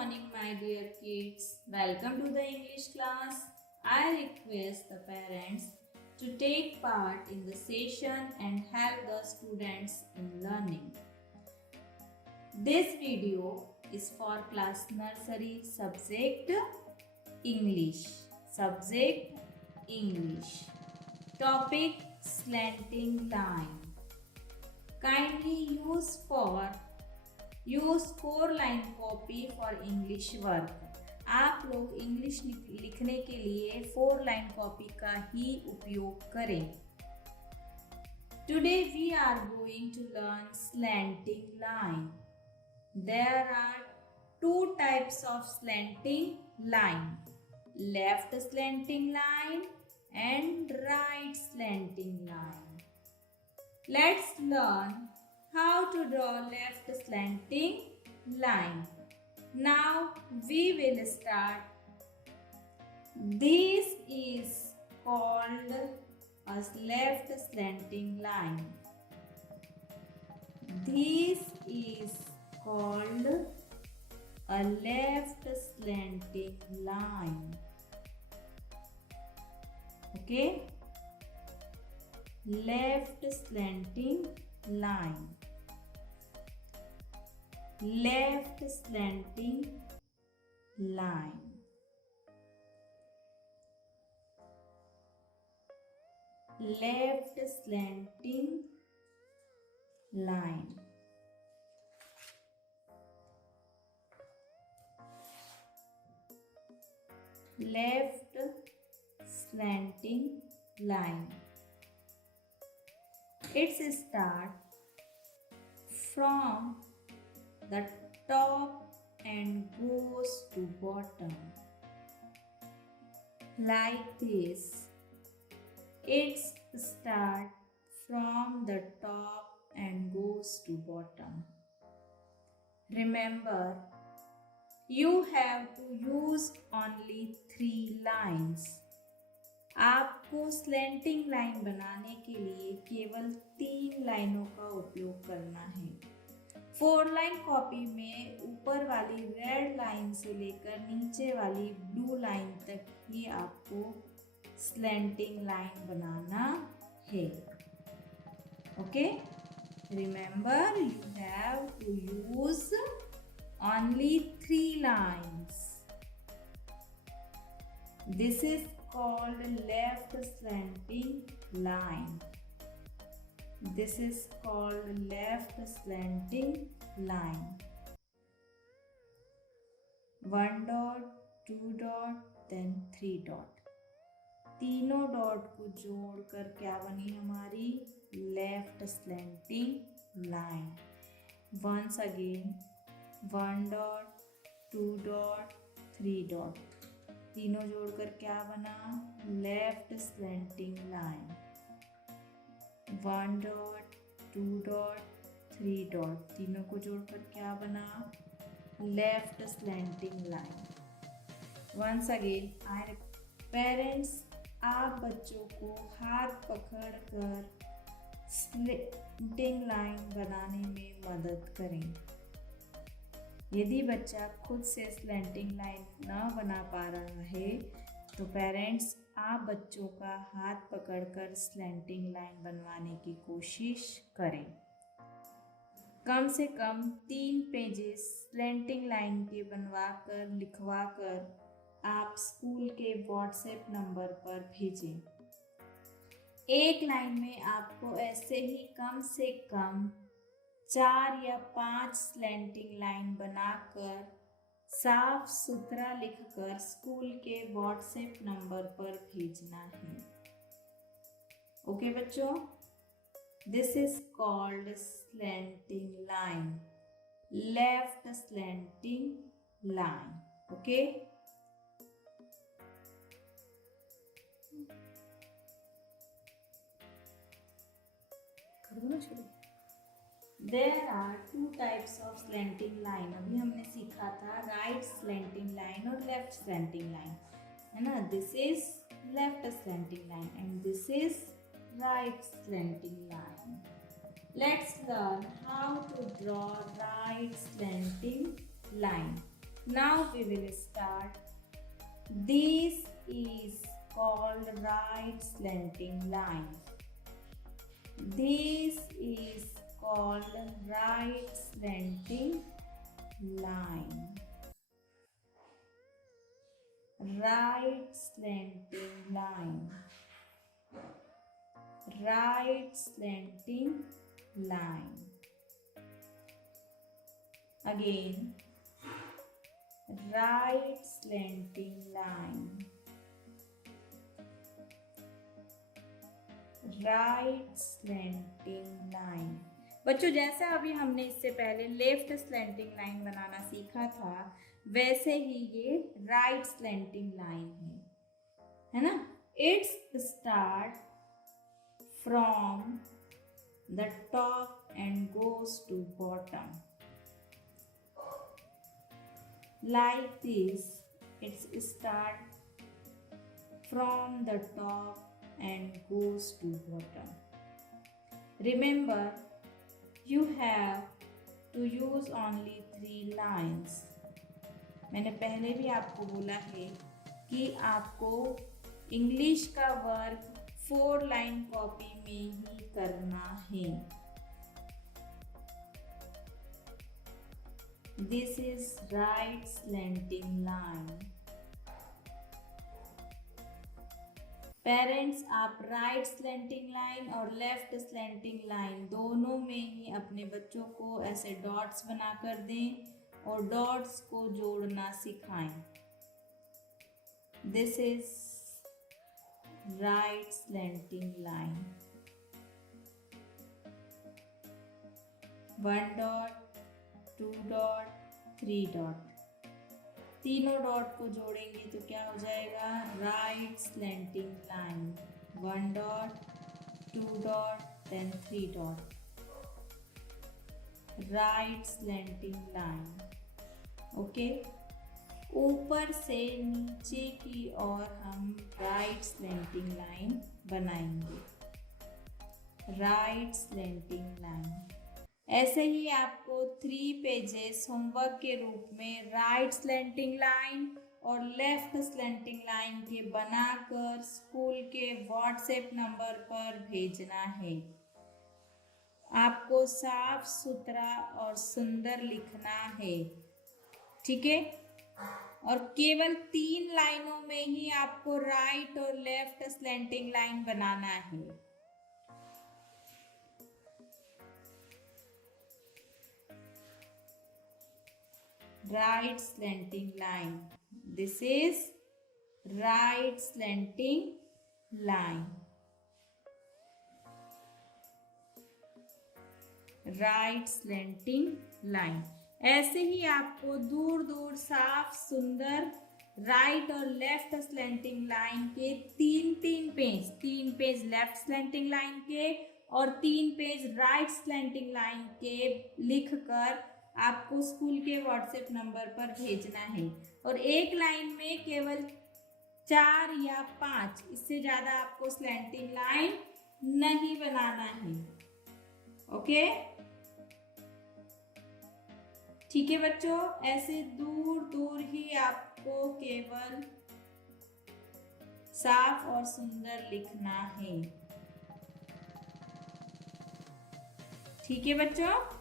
morning, my dear kids. Welcome to the English class. I request the parents to take part in the session and help the students in learning. This video is for class nursery subject English. Subject English. Topic slanting line. Kindly use 4-line copy for English work. आप लोग English लिखने के लिए 4-line copy का ही उपयोग करें. Today we are going to learn slanting line. There are 2 types of slanting line. Left slanting line and right slanting line. Let's learn how to draw left slanting line. Now we will start. This is called a left slanting line. This is called a left slanting line. Okay? Left slanting line. Left slanting line. Left slanting line. Left slanting line. It starts from the top and goes to bottom like this. It starts from the top and goes to bottom. Remember, you have to use only 3 lines. आपको slanting line बनाने के लिए केवल 3 लाइनों का उपयोग करना है. 4-line कॉपी में ऊपर वाली रेड लाइन से लेकर नीचे वाली ब्लू लाइन तक ही आपको स्लैंटिंग लाइन बनाना है. Okay, remember you have to use only 3 lines. This is called left slanting line. This is called left slanting line. 1 dot, 2 dot, then 3 dot. तीनों डॉट को जोड़कर क्या बनी हमारी left slanting line. Once again, 1 dot, 2 dot, 3 dot. तीनों जोड़कर क्या बना left slanting line. 1 dot, 2 dot, 3 dot. तीनों को जोड़कर क्या बना left slanting line. Once again our parents, आप बच्चों को हाथ पकड़ कर स्लैंटिंग लाइन बनाने में मदद करें. यदि बच्चा खुद से स्लैंटिंग लाइन न बना पा रहा है तो पेरेंट्स आप बच्चों का हाथ पकड़कर स्लैंटिंग लाइन बनवाने की कोशिश करें. कम से कम 3 पेजेस स्लैंटिंग लाइन के बनवाकर लिखवाकर आप स्कूल के व्हाट्सएप नंबर पर भेजें. एक लाइन में आपको ऐसे ही कम से कम 4 या 5 स्लैंटिंग लाइन बनाकर साफ सुथरा लिखकर स्कूल के व्हाट्सएप नंबर पर भेजना है. ओके बच्चों, this is called slanting line. Left slanting line. Okay, There are 2 types of slanting line. अभी हमने सीखा था राइट स्लैंटिंग लाइन और लेफ्ट स्लैंटिंग लाइन, है ना. This is left slanting line and this is right slanting line. Let's learn how to draw right slanting line. Now we will start. This is called right slanting line. This is called right slanting line. Right slanting line. Right slanting line. Again, right slanting line. Right slanting line. बच्चों, जैसा अभी हमने इससे पहले left slanting line बनाना सीखा था, वैसे ही ये राइट स्लैंटिंग लाइन है ना। It's start from the top and goes to bottom like this. It's start from the top and goes to bottom. Remember, you have to use only 3 lines. मैंने पहले भी आपको बोला है कि आपको इंग्लिश का वर्क 4 लाइन कॉपी में ही करना है। This is right slanting line. Parents, आप राइट स्लैंटिंग लाइन और लेफ्ट स्लैंटिंग लाइन दोनों में ही अपने बच्चों को ऐसे डॉट्स बनाकर दें और डॉट्स को जोड़ना सिखाएं। This is right slanting line. 1 dot, 2 dot, 3 dot, तीनों डॉट को जोड़ेंगे तो क्या हो जाएगा? Right slanting line. 1 dot, 2 dot, then 3 dot, right slanting line. Okay, ऊपर से नीचे की ओर हम राइट स्लैंटिंग लाइन बनाएंगे। Right slanting line. ऐसे ही आपको 3 पेजेस होमवर्क के रूप में राइट स्लैंटिंग लाइन और लेफ्ट स्लैंटिंग लाइन के बनाकर स्कूल के व्हाट्सएप नंबर पर भेजना है। आपको साफ सुथरा और सुंदर लिखना है, ठीक है? और केवल 3 लाइनों में ही आपको राइट और लेफ्ट स्लैंटिंग लाइन बनाना है। Right slanting line. This is right slanting line. Right slanting line. ऐसे ही आपको दूर दूर साफ सुंदर राइट और लेफ्ट स्लैंटिंग लाइन के 3 पेज लेफ्ट स्लैंटिंग लाइन के और 3 पेज राइट स्लैंटिंग लाइन के लिखकर आपको स्कूल के व्हाट्सएप नंबर पर भेजना है। और एक लाइन में केवल 4 या 5, इससे ज़्यादा आपको स्लैंटिंग लाइन नहीं बनाना है। ओके, ठीक है बच्चों? ऐसे दूर दूर ही आपको केवल साफ और सुंदर लिखना है। ठीक है बच्चों?